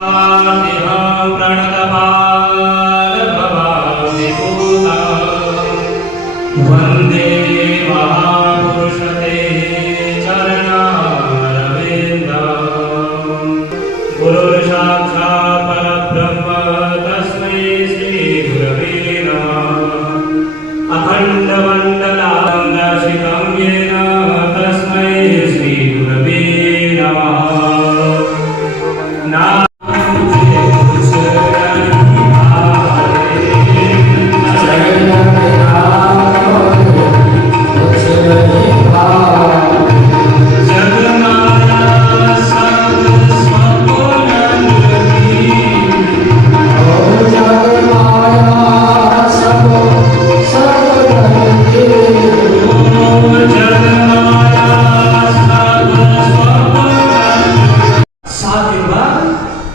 वंदे महापुरुष ते चरणारविंदम्। गुरुर् साक्षात् परब्रह्म तस्मै श्री गुरवे नमः। अखंडमंडलाकारं दर्शितं येन तस्मै श्री गुरवे नमः।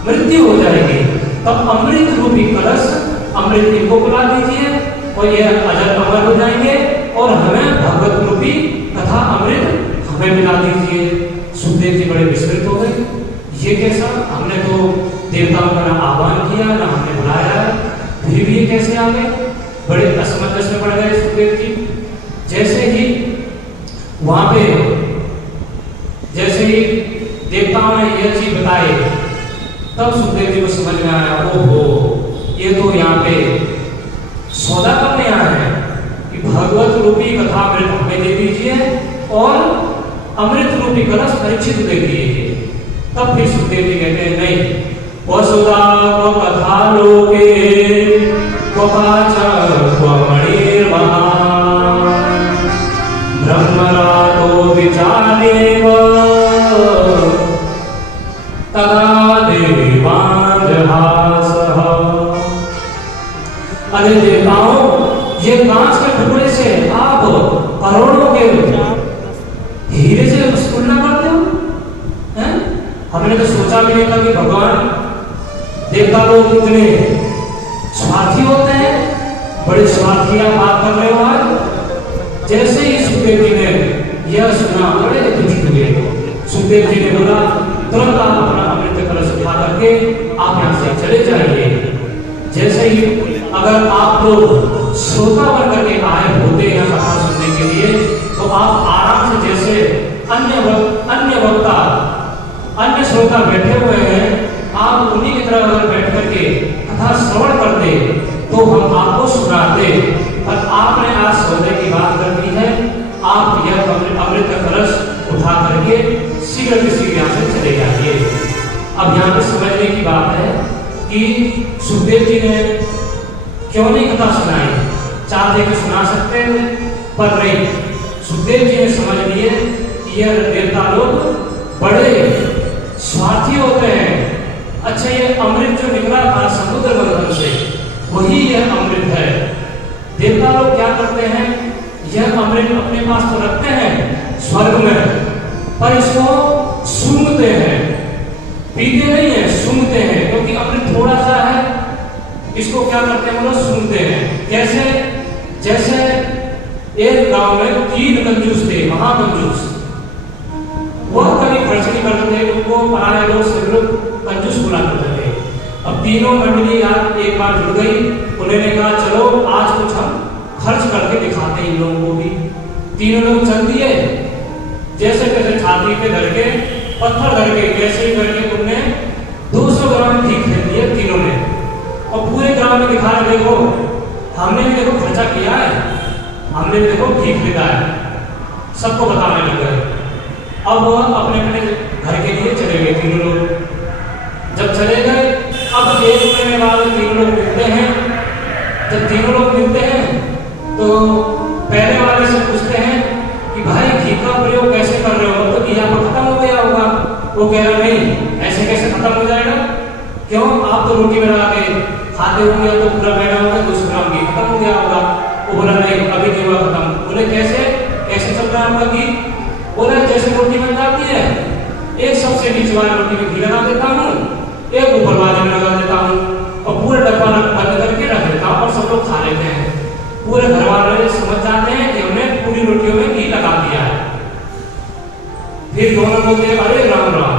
मृत्यु हो जाएगी तब अमृत रूपी कलश अमृत इनको बुला दीजिए और ये अजर अमर हो जाएंगे और हमें भगवत रूपी कथा अमृत हमें मिला दीजिए। सुखदेव जी बड़े विस्मित हो गए, ये कैसा, हमने तो देवताओं का ना आह्वान किया ना हमने बुलाया, फिर भी ये कैसे आ गए। बड़े असमंजस में पड़ गए सुखदेव जी। जैसे ही वहां पे जैसे ही देवताओं ने यह चीज बताई तब सुखदेव जी को समझ में आया, ओहो ये तो यहाँ पे सौदा करने आए हैं कि भगवत रूपी कथा अमृत हमें दे दीजिए और अमृत रूपी कलश परीक्षित दे दीजिए। तब फिर सुखदेव जी कहते हैं नहीं, वसुधा को कथा लोके ब्रह्मरातो विचारेव तदा देवांजहासः। अरे देवताओं, ये कांच के टुकड़े से आप करोड़ों के हीरे से तुलना करते हो हैं? हमने तो सोचा भी नहीं था कि भगवान देवता लोग इतने स्वार्थी होते हैं। बड़े स्वार्थी आप बात कर रहे हो आज। जैसे ही सुखदेव जी ने यह सुना बड़े दुखी हुए। सुखदेव जी ने बोला तुरंत आप अपना अमृत कलश उठा करके आप यहाँ से चले जाइए। जैसे ही अगर आप लोग श्रोता बन करके आए होते हैं कथा सुनने के लिए तो आप आराम से, जैसे अन्य वक्ता अन्य श्रोता बैठे हुए हैं, आप उन्हीं की तरह अगर बैठ करके कथा श्रवण करते तो हम आपको सुनाते। पर आपने आज सौदे की बात कर दी है, आप यह अमृत कलश उठा करके शीघ्र से शीघ्र यहाँ से चले जाइए। अब यहाँ पे समझने की बात है कि सुखदेव जी ने क्यों नहीं कथा सुनाई। चाहते कि सुना सकते हैं पर नहीं, सुखदेव जी ने समझ लिए कि यह देवता लोग बड़े स्वार्थी होते हैं। अच्छा, ये अमृत जो निकला था समुद्र मंथन से वही यह अमृत है। देवता लोग क्या करते हैं, यह अमृत अपने पास तो रखते हैं स्वर्ग में, पर इसको सूंघते हैं, पीते नहीं है, सूंघते हैं, क्योंकि अमृत थोड़ा सा है। इसको क्या करते हैं, वो लोग सूंघते हैं। कैसे? जैसे एक गांव में 3 कंजूस थे, महाकंजूस। वह कभी खर्च नहीं करते थे, उनको पराये लोग से लोग कंजूस बुला करते थे। अब तीनों मंडली आज एक बार जुड़ गई, उन्होंने कहा चलो आज कुछ हम खर्च करके दिखाते हैं इन लोगों को भी। तीनों लोग चल दिए, जैसे जैसे छाती पे धर के पत्थर धर के कैसे करके उनने 200 ग्राम घी खरीद लिया तीनों ने, और पूरे ग्राम में दिखा रहे देखो हमने भी देखो खर्चा किया है, हमने भी देखो घी खरीदा है, सबको बताने लग गए। अब वो अपने अपने घर के लिए चले गए तीनों लोग। जब चले गए, अब 1 महीने बाद तीनों लोग मिलते हैं। जब तीनों लोग मिलते हैं तो पहले वाले से पूछते हैं कि भाई घी का प्रयोग कैसे कर रहे हो, तो घी आपको खत्म हो गया होगा। वो कह रहा नहीं, ऐसे कैसे खत्म हो जाएगा, क्यों, आप तो रोटी बना के खाते होंगे तो पूरा महीना होगा, 200 ग्राम घी खत्म हो गया होगा। वो बोला नहीं, अभी नहीं हुआ खत्म। बोले कैसे कैसे चल रहा है आपका घी? बोला जैसे रोटी बन जाती है, एक सबसे नीचे वाली रोटी में घी लगा देता हूँ, एक ऊपर वाले में लगा देता हूँ और पूरा डब्बा बंद करके रख देता हूँ और सब लोग खा लेते हैं। पूरे घर वाले समझ जाते हैं कि हमने पूरी रोटियों में घी लगा दिया है। फिर दोनों बोलते हैं अरे राम राम,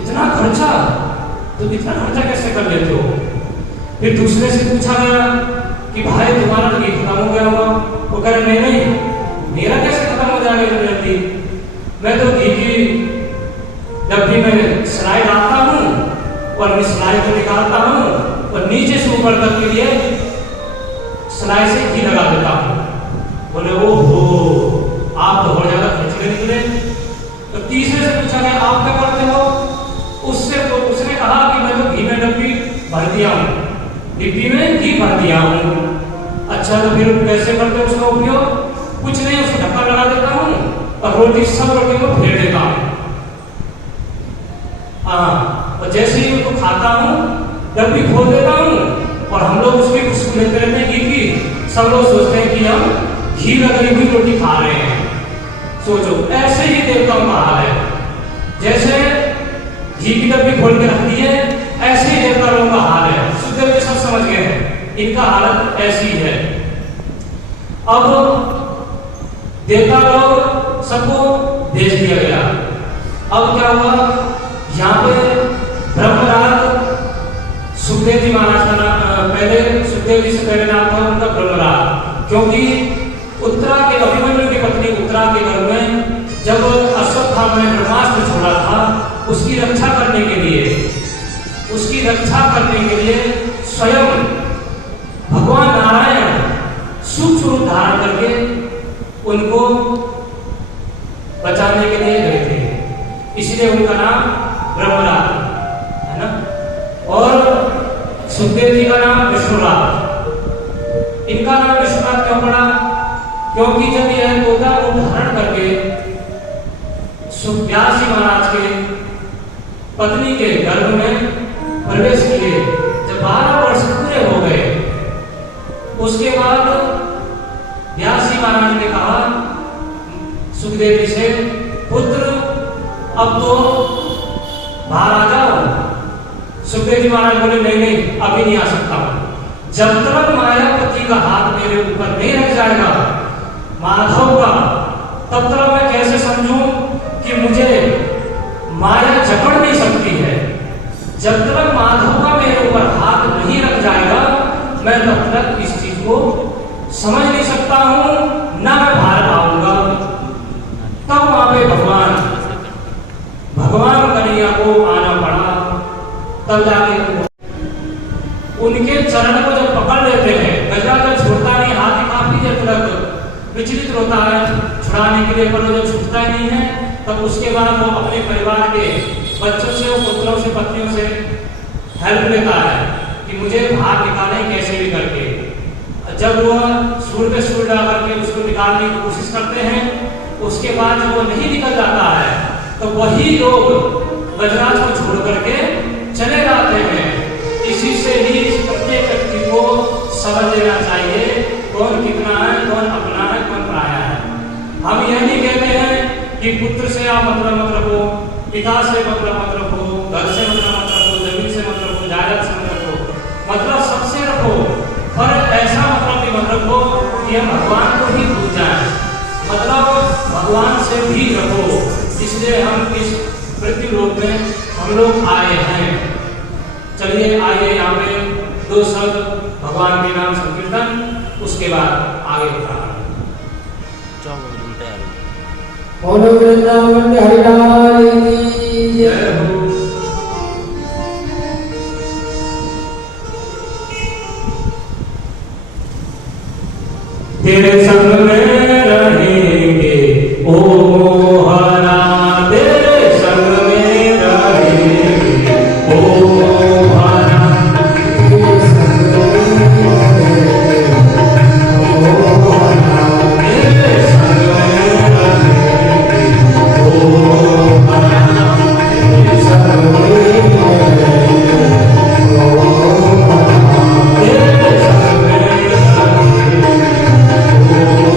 इतना खर्चा, तो इतना खर्चा कैसे कर लेते हो? फिर दूसरे से पूछा गया कि भाई तुम्हारा तो घी खत्म हो गया होगा। वो कह रहे नहीं, मेरा कैसे खत्म हो जाएगा जल्दी, मैं तो घी की डब्बी में सिलाई डालता हूँ और मैं सिलाई को निकालता हूँ और नीचे से ऊपर तक के लिए सिलाई से घी लगा देता हूँ। बोले ओ हो, आप तो बहुत ज्यादा खर्च निकले। तो तीसरे से पूछा गया आप क्या करते हो? उसने कहा कि मैं तो घी में डब्बी भर दिया हूँ, डिब्बी में घी भर दिया हूँ। अच्छा तो फिर कैसे करते हो उसका उपयोग? कुछ नहीं, उसको ढक्कन लगा देता हूँ और रोटी सब रोटी को फेर देता हूँ। हाँ, और जैसे ही उनको खाता हूँ डब्बी खोल देता हूँ और हम लोग उसकी खुशबू लेते रहते हैं घी की। सब लोग सोचते हैं कि हम घी लगी हुई रोटी खा रहे हैं। सोचो, ऐसे ही देवताओं का हाल है। जैसे घी की डब्बी खोल के रख दी है, ऐसे ही देवता लोगों का हाल है। सुखदेव जी सब समझ गए हैं, इनका हालत ऐसी है। अब देवता लोग सबको भेज दिया गया। अब क्या हुआ, यहाँ पे ब्रह्मराज सुखदेव जी महाराज का नाम, पहले सुखदेव जी से पहले नाम था उनका ब्रह्मराज, क्योंकि उत्तरा के अभिमन्यु की पत्नी उत्तरा के घर में जब अश्वत्थामा ने ब्रह्मास्त्र छोड़ा था, उसकी रक्षा करने के लिए स्वयं भगवान नारायण सूक्ष्म रूप धारण करके उनको बचाने के लिए गए थे, इसलिए उनका नाम ब्रह्मराज है ना। और सुखदेव जी का नाम विष्णुराज। इनका नाम विष्णुराज क्यों पड़ा? क्योंकि जब यह तोता रूप धारण करके व्यास जी महाराज के पत्नी के गर्भ में प्रवेश किए, जब 12 वर्ष पूरे हो गए, उसके बाद व्यास जी महाराज ने कहा सुखदेव जी से, पुत्र अब तो बाहर आ जाओ। सुखदेव जी महाराज बोले नहीं, अभी नहीं आ सकता। जब तक मायापति का हाथ मेरे ऊपर नहीं रह जाएगा माधव का, तब तक मैं कैसे समझूं कि मुझे माया जकड़ नहीं सकती है। जब तक माधव का मेरे ऊपर हाथ नहीं रख जाएगा, मैं तब तक इस चीज को समझ नहीं सकता हूं, ना मैं बाहर आऊंगा। तब वहां पे भगवान कन्हैया को आना पड़ा। तब जाके उनके चरण को जब पकड़ लेते हैं, गजराज छोड़ता नहीं, हाथी काफी देर तक विचलित होता है छुड़ाने के लिए, पर वो जब छूटता नहीं है, तब उसके बाद वो अपने परिवार के बच्चों से, पुत्रों से, पत्नियों से हेल्प लेता है कि मुझे बाहर निकालें कैसे भी करके। जब वो सूर पे सूर डाल के उसको निकालने की कोशिश करते हैं, उसके बाद जब वो नहीं निकल जाता है, तो वही लोग गजराज को छोड़ करके चले जाते हैं। इसी से ही प्रत्येक व्यक्ति को समझ लेना चाहिए कौन कितना है, कौन अपना है, कौन पराया है। हम यह नहीं कहते हैं कि पुत्र से आप मतलब मत रखो, पिता से मतलब मत रखो, घर से मतलब मत रखो, जमीन से मत रखो, जायदाद से मत रखो, मतलब सबसे रखो, पर ऐसा मतलब भी मत रखो कि हम भगवान को ही भूल जाए, मतलब भगवान से भी रखो। इसलिए हम इस पृथ्वी लोक में हम लोग आए हैं। चलिए आइए यहाँ पे 2 शब्द भगवान के नाम संकीर्तन, उसके बाद आगे बताना। बोलो वृंदावन बिहारी लाल की जय हो। तेरे संग में रहेंगे ओ मोहना, तेरे संग में रहेंगे ओ मोहना, तेरे संग में रहेंगे ओ मोहना, तेरे संग में रहेंगे ओ मोहना, तेरे संग में रहेंगे ओ मोहना, तेरे संग में रहेंगे ओ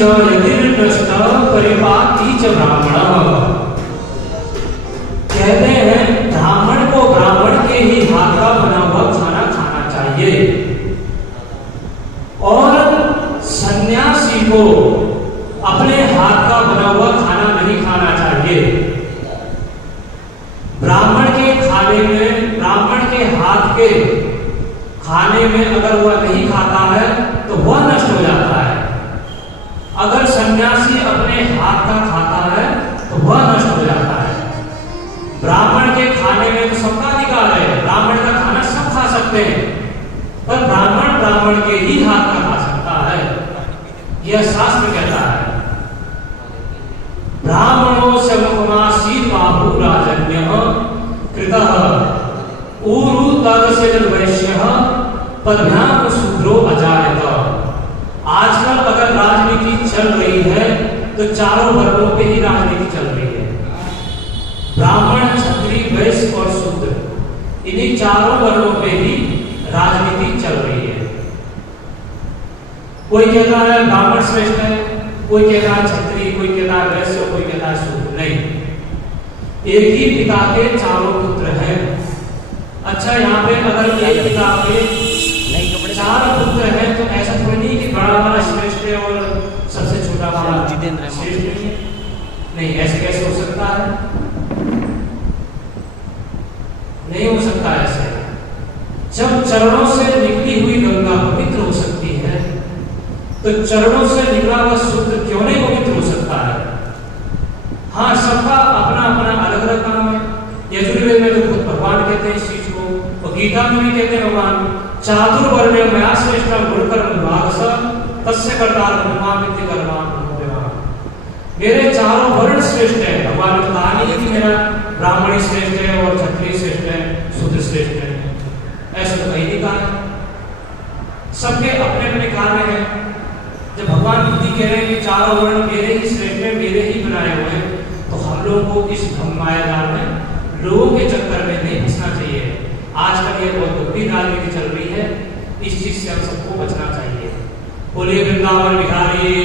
च यदिर्नष्ट परिपाती च ब्राह्मण। कहते हैं ब्राह्मण को ब्राह्मण के ही हाथ का बना हुआ खाना खाना चाहिए और सन्यासी को अपने हाथ का बना हुआ खाना नहीं खाना चाहिए। ब्राह्मण के खाने में, ब्राह्मण के हाथ के खाने में अगर वह नहीं खाता है तो वह नष्ट हो जाता है। अगर सन्यासी अपने हाथ का खाता है तो वह नष्ट हो जाता है। ब्राह्मण के खाने में तो सबका अधिकार है, ब्राह्मण का खाना सब खा सकते हैं, पर ब्राह्मण ब्राह्मण के ही हाथ का खा सकता है, यह शास्त्र कहता है। ब्राह्मणो समकुमासीत बाहु राजन्यः कृतः ऊरु तदसेजन वैश्यः पद्भ्याम शूद्रो अजायत। आजकल अगर राजनीति चल रही है तो चारों वर्गों पे ही राजनीति चल रही है। ब्राह्मण, क्षत्रिय, वैश्य और शूद्र, इन्हीं चारों वर्गों पे ही राजनीति चल रही है। कोई कहता है ब्राह्मण श्रेष्ठ है, कोई कहता है क्षत्रिय, कोई कहता है वैश्य, कोई कहता है शूद्र। नहीं, एक ही पिता के चारों पुत्र हैं। अच्छा, यहाँ पे अगर एक पिता के चार पुत्र हैं तो ऐसा थोड़ी नहीं कि बड़ा वाला श्रेष्ठ है और सबसे छोटा वाला श्रेष्ठ नहीं है। नहीं, ऐसे कैसे हो सकता है? नहीं हो सकता ऐसे। जब चरणों से निकली हुई गंगा पवित्र हो सकती है तो चरणों से निकला हुआ शूद्र क्यों नहीं पवित्र हो सकता है? हाँ, सबका अपना अपना अलग अलग काम है। यजुर्वेद में तो खुद भगवान कहते हैं इस चीज को, और गीता में भी कहते हैं भगवान चातुर्वर्ण्य मया श्रेष्ठ गुणकर्म विभागस तस्य कर्ता विद्य कर्मा। मेरे चारों वर्ण श्रेष्ठ है। भगवान ने कहा नहीं कि मेरा ब्राह्मणी श्रेष्ठ है और क्षत्रिय श्रेष्ठ है, शूद्र श्रेष्ठ है, ऐसा तो कहीं नहीं कहा। सबके अपने अपने कार्य हैं। जब भगवान बुद्धि कह रहे हैं कि चारों वर्ण मेरे ही श्रेष्ठ है, मेरे ही बनाए हुए हैं, तो हम लोगों को इस माया जाल में, लोगों के चक्कर में नहीं फंसना चाहिए। आजकल ये बहुत गंभीर राजनीति चल रही है, इस चीज से हम सबको बचना चाहिए। बोलिए वृंदावन बिहारी